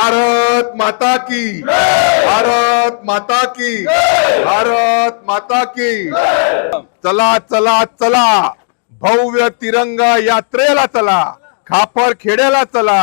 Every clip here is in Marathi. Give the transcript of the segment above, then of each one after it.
भारत माता की। भारत माता की। भारत माता की। चला चला चला. भव्य तिरंगा यात्रेला चला. खापर खेड्याला चला.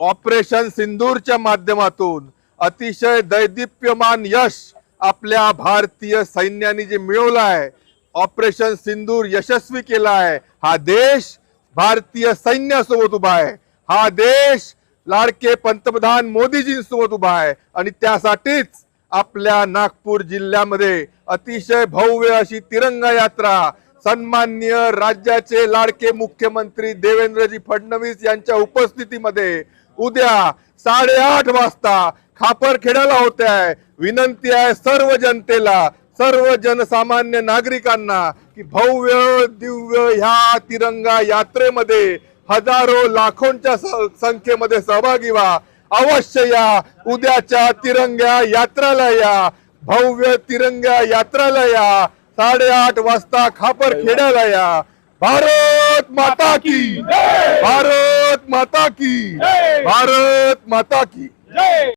ऑपरेशन सिंदूरच्या माध्यमातून अतिशय दैदिप्यमान यश आपल्या भारतीय सैन्याने जे मिळवलं आहे ऑपरेशन सिंदूर यशस्वी केला आहे हा देश भारतीय सैन्यासोबत उभा आहे. हा देश लाडके पंतप्रधान मोदीजींसोबत उभा आहे. आणि त्यासाठीच आपल्या नागपूर जिल्ह्यामध्ये अतिशय भव्य अशी तिरंगा यात्रा सन्मान्य राज्याचे लाडके मुख्यमंत्री देवेंद्रजी फडणवीस यांच्या उपस्थितीमध्ये उद्या साडेआठ वाजता खापरखेड्याला होते आहे. विनंती आहे सर्व जनतेला सर्व जनसामान्य नागरिकांना की भव्य दिव्य ह्या तिरंगा यात्रेमध्ये हजारो लाखोंच्या संख्येमध्ये सहभागी व्हा. अवश्य या उद्याच्या तिरंग्या यात्राला या भव्य तिरंग्या यात्राला या साडेआठ वाजता खापर खेड्याला या भारत माता की भारत माता की भारत माता की